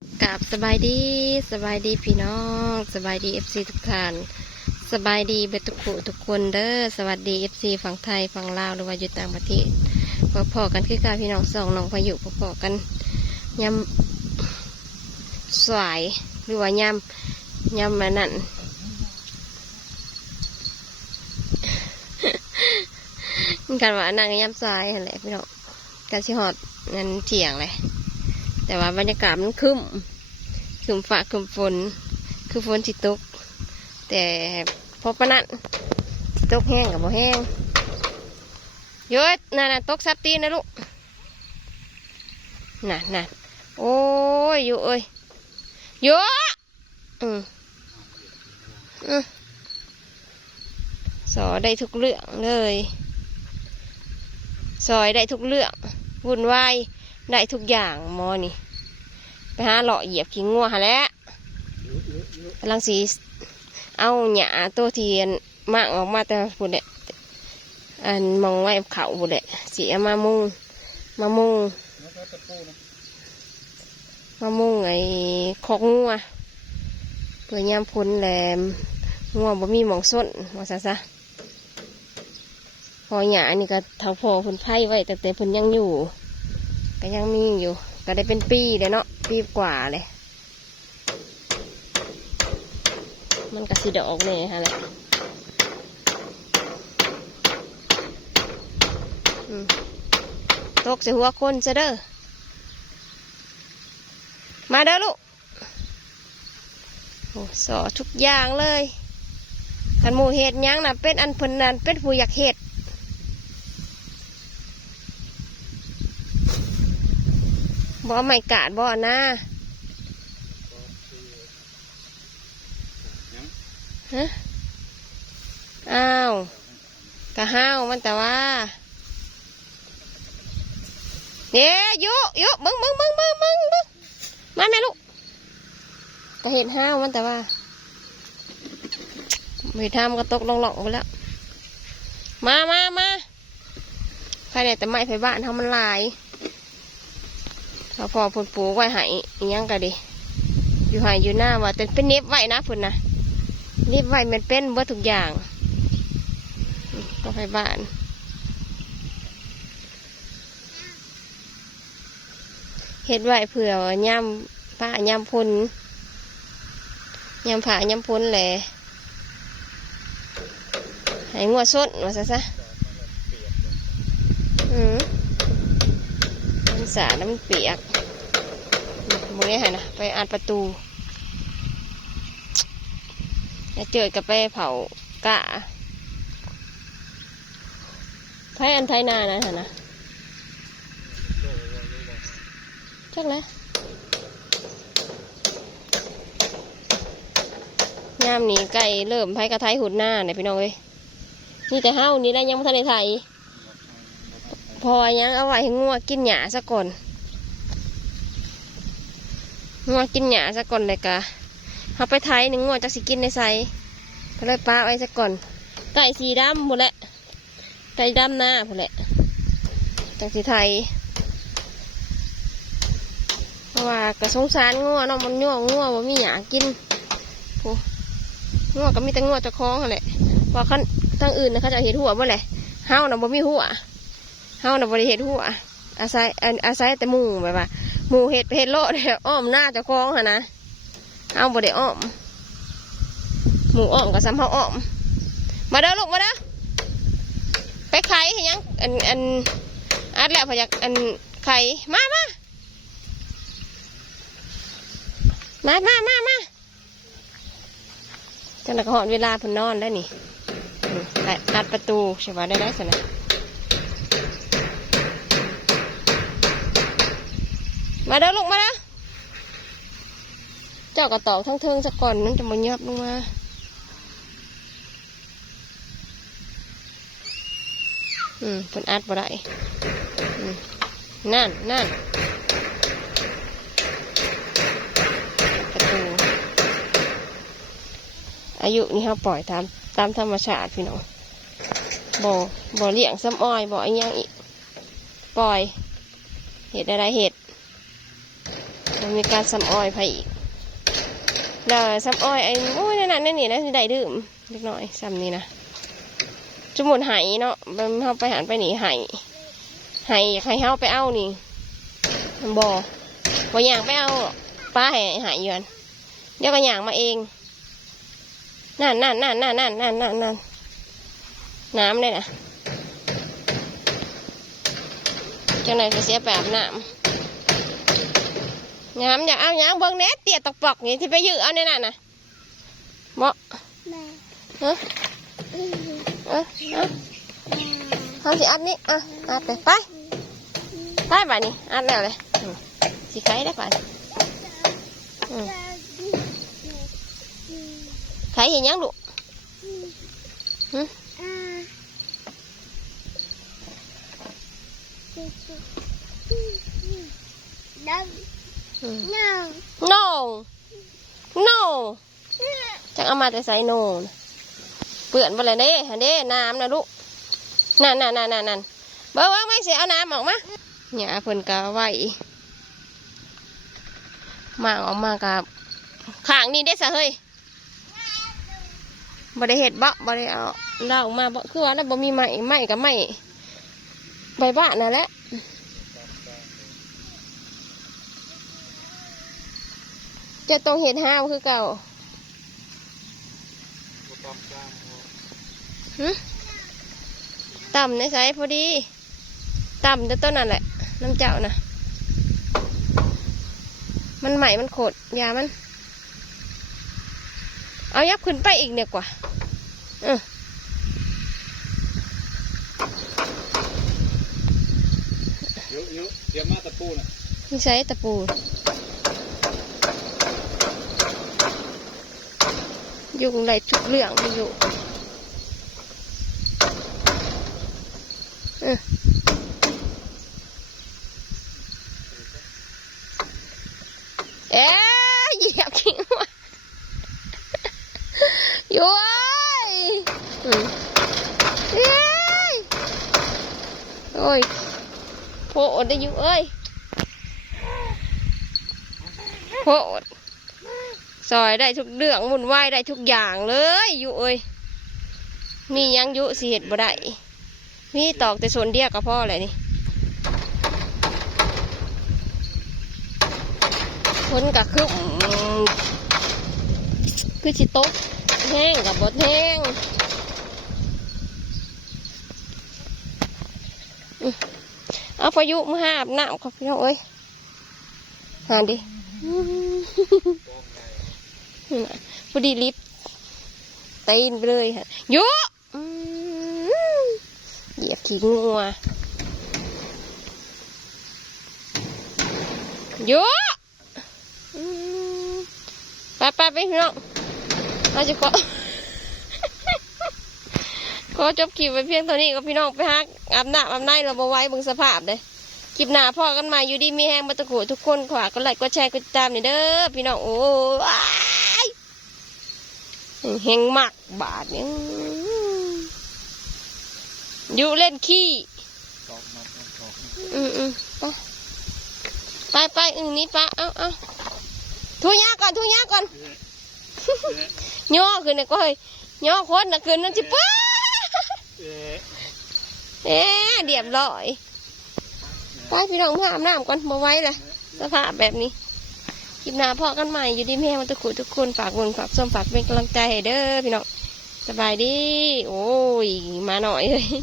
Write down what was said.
กับสบายดีพี่น้องสบายดีFC ทุกท่านสบายดีเบตุกุทุกคนเด้อสวัสดีFC ฝั่งไทยฝั่งลาวหรือว่าอยู่ต่างประเทศพอกันคือการพี่น้องสองน้องพายุพอกันยำสายหรือว่ายำมานั่น กันว่านั่งยำสายอะไรพี่น้องการชิฮอดนั่นเถียงเลยแต่ว่าบรรยากาศมันคึมฟ้าคึมฝนคือฝนสิตกแต่พอปะนั้นตกแห้งกับบ่แห้งโยดน่ะตกซับตีนนะลูกน่ะโอ้ยอยู่เอ้ยโยดสอได้ทุกเรื่องเลยซอยได้ทุกเรื่องวุ่นวายได้ทุกอย่างหมอนี่ไปหาเลาะเหยียบขี้งัวหาแล้วกำลังสีเอาหญ้าตัวเทียนมากออกมาแต่บุเดะอันมองไว้เขาบุเดะสีมามุงไอ้คอกงัวเพื่อย่ำพ้นแหลมงัวบ่มีหมองส้นว่าซะพอหญ้านี่ก็เท่าพอพุ่นไผ่ไว้แต่พุ่นยังอยู่ก็ยังมีอยู่ก็ได้เป็นปีเลยเนาะปีกว่าเลยมันก็สิดอกเนี่ยฮะแหละตกใส่หัวคนซะเด้อมาเด้อลูกโอ้สอทุกอย่างเลยขันหมูเห็ดยังน่ะเป็นอันเพิ่นนั่นเป็นผู้อยากเห็ดบ่ไม่กาดบ่นะฮะอ้าวกะห้าวมันแต่ว่าเนี่ยยุมึงมาแม่ลูกกะเห็ดห้าวมันแต่ว่าไม่ทำก็ตกลงไปแล้วมาใครเนี่ยแต่ไม่ไปบ้านเขามันลายพอผลปลูกไว้หายยังกะดิอยู่หายอยู่หน้าว่าแต่เป็นเน็บไว้นะพุ่นนะเน็บไว้มันเป็นเบิดทุกอย่างก็ไปบ้านเฮ็ดไว้เผื่อย่ำผ้าย่ำพุนย่ำผ้าย่ำพุนแหละให้งัวสดมาซะมันสาน้ำเปียกโมนี้ให้นะไปอัดประตูจะเจอกับไปเผากะไทยอันไทยนานะฮะนะจักแล้วงามนี้ไก่เริ่มไทยกับไทยหุ่นหน้าเนี่ยพี่น้องเอ้ยนี่แต่ห้าวนี่ได้ยังไม่ทันได้ไทยพอยังเอาไว้ให้งัวกินหญ้าซะก่อนงัวกินหญ้าซะก่อนเลยกะเอาไปไทยหนึ่งงัวจะสิกินในไซก็เลยป้าไว้ซะก่อนไก่สีดำหมดแหละไก่ดำหน้าหมดแหละจากสีไทยเพราะว่ากระสงสารงัวเนาะมันงัวว่ามีหญ้ากินงัวก็มีแต่งัวจะคล้องแหละพอขั้นทางอื่นนะเขาจะเห็ดหัวเมื่อไหร่ห้าวน่ะบ่มีหัวห้าวน่ะบ่ได้เห็ดหัวอาศัยแต่หมูแบบว่าหมูเห็ดโลดอ้อมหน้าจะคล้องค่ะนะห้าวบ่ได้อ้อมหมูอ้อมกับซ้ำห้าวอ้อมมาเด้อลูกมาเด้อไปไข่ยังอันอัดแล้วพออยากอันไข่มาจังหวะหอนเวลาพนนอนได้นี่อัดประตูใช่ไหมได้สินะมาเด้อลูกมาเด้อเจ้ากระตอกทั้งเทิงสักก่อนนั่นจะมายับลงมาเพิ่นอัดบ่ได้นั่นประตูอายุนี่เขาปล่อยตามธรรมชาติพี่น้องบ่เลี้ยงซ้ำอ้อยบ่อีกอย่างอีกปล่อยเห็ดอะไรเห็ด มันมีการซ้ำอ้อยไผ่อีกเดี๋ยวซ้ำอ้อยไอ้โอ้ยนั่นนี่นะสิได้ดื่มเล็กน้อยซ้ำนี่นะจุ่มหมดไหเนาะมันเข้าไปหันไปหนีไหอยากให้เข้าไปเอานี่บ่อย่างไปเอาป้าให้ยืนเดี๋ยวก็อย่างมาเองนั่นน้ำเลยนะจังไหนก็เสียแบบน้ำน้ำอยากเอาอย่างเบิ้งเน็ตเตี๋ยตกปอกนี่ที่ไปยื้อเอาในนั่นนะเหมาะทำสิอัดนี่อัดไปบ่านี่อัดแล้วเลยสิไข่ได้ป่ะไข่เห็นยังลูกno จังเอามาแต่ใส่ no เปื่อนไปเลยเด้น้ำนะลูกนั่นเบิ้งไม่เสียเอาน้ำออกมาเนี่ยเพิ่นกะไว้มาออกมากับข้างนี่ได้ซะเฮ้ยบ่ได้เห็ดบ่ได้เอาเล่ามาบ่คือว่าแล้วบ่มีไม้กับไม้ใบบ้านนั่นแหละจะต้องเห็ดห้าวคือเก่าต่ำในสายพอดีต่ำแต่ต้นนั่นแหละน้ำเจ้านะมันใหม่มันโขดยามันเอายับขึ้นไปอีกเนี่ยกว่าเยอะเตรียมมาตะปูนะนี่ใช้ตะปูยุงไรทุกเรื่องไม่อยู่เหยียบทิ้งว่ะอยู่โอ้ยโผล่ได้อยู่เอ้ยโผล่ซอยได้ทุกเรื่องวุ่นวายได้ทุกอย่างเลยอยู่เอ้ยมียังยุสิเหตุบ่ได้มีตอกแต่ส่วนเดียวกับพ่อเลยนี่คนกะคือชิโต๊ะแห้งกับบดแห้งเอาพายุมาหาบน้ำครับพี่น้องเอ้ยหาดิพอดีลิฟต์ตีนไปเลยค่ะยุเหยียบขี้งัวยุไปพี่น้องเราจะขอจบคลิปไว้เพียงเท่านี้กับพี่น้องไปฮักอาบน้ำเรามาไว้เบิ่งสภาพเลยคลิปหน้าพ่อกันมาอยู่ดีมีแห้งมาตะโขทุกคนขวาก็ไลค์ก็แชร์ก็ติดตามนี่เด้อพี่น้องโอ้ยแห้งมากบาทเนี่ยอยู่เล่นขี้ไปนี่ปะเอาทุยาก่อนย่อขึ้นนะก็เฮ้ยย่อคนนะขึ้นนั่นจิป๊ะเดียบร้อยไปพี่น้องอาบน้ำก่อนมาไว้เลยสภาพแบบนี้คลิปหน้าพ่อกันใหม่อยู่ดีแม่มาตะขุทุกคนฝากบุญฝากส้มฝากเป็นกำลังใจให้เด้อพี่น้องสบายดีโอ้ยมาหน่อยเลย